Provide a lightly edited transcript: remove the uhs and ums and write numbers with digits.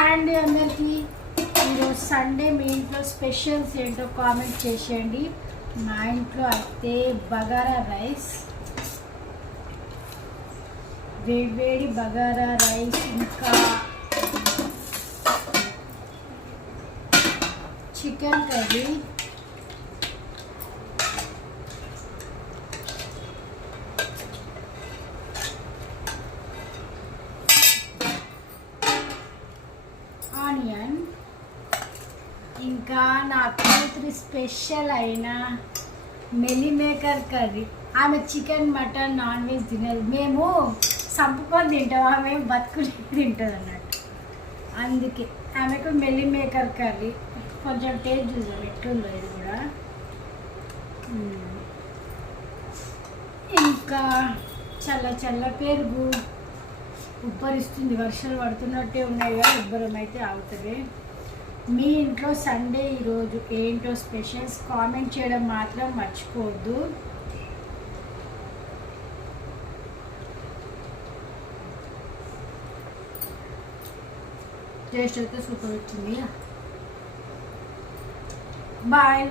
Hi అండి అందరికీ. ఈరోజు సండే మీ ఇంట్లో స్పెషల్స్ ఏంటో కామెంట్ చేసేయండి. మా ఇంట్లో అయితే బగారా రైస్, వేడి బగారా రైస్, ఇంకా చికెన్ కర్రీ, ఆనియన్, ఇంకా నా కూతురి స్పెషల్ అయిన మెలి మేకర్ కర్రీ. ఆమె చికెన్ మటన్ నాన్ వెజ్ తినదు, మేము సంపుకొని తింటాం, ఆమె బతుకుని తింటుంది అన్నట్టు. అందుకే ఆమెకు మెలి మేకర్ కర్రీ. కొంచెం టేస్ట్ చూసాం ఎట్లుందో ఇది కూడా. ఇంకా చల్ల పెరుగు. ఉబ్బరిస్తుంది, వర్షాలు పడుతున్నట్టే ఉన్నాయి కదా, ఉబ్బరం అయితే అవుతుంది. మీ ఇంట్లో సండే ఈరోజు ఏంటో స్పెషల్స్ కామెంట్ చేయడం మాత్రం మర్చిపోవద్దు. టేస్ట్ అయితే సూపర్ వచ్చింది. బాయ్.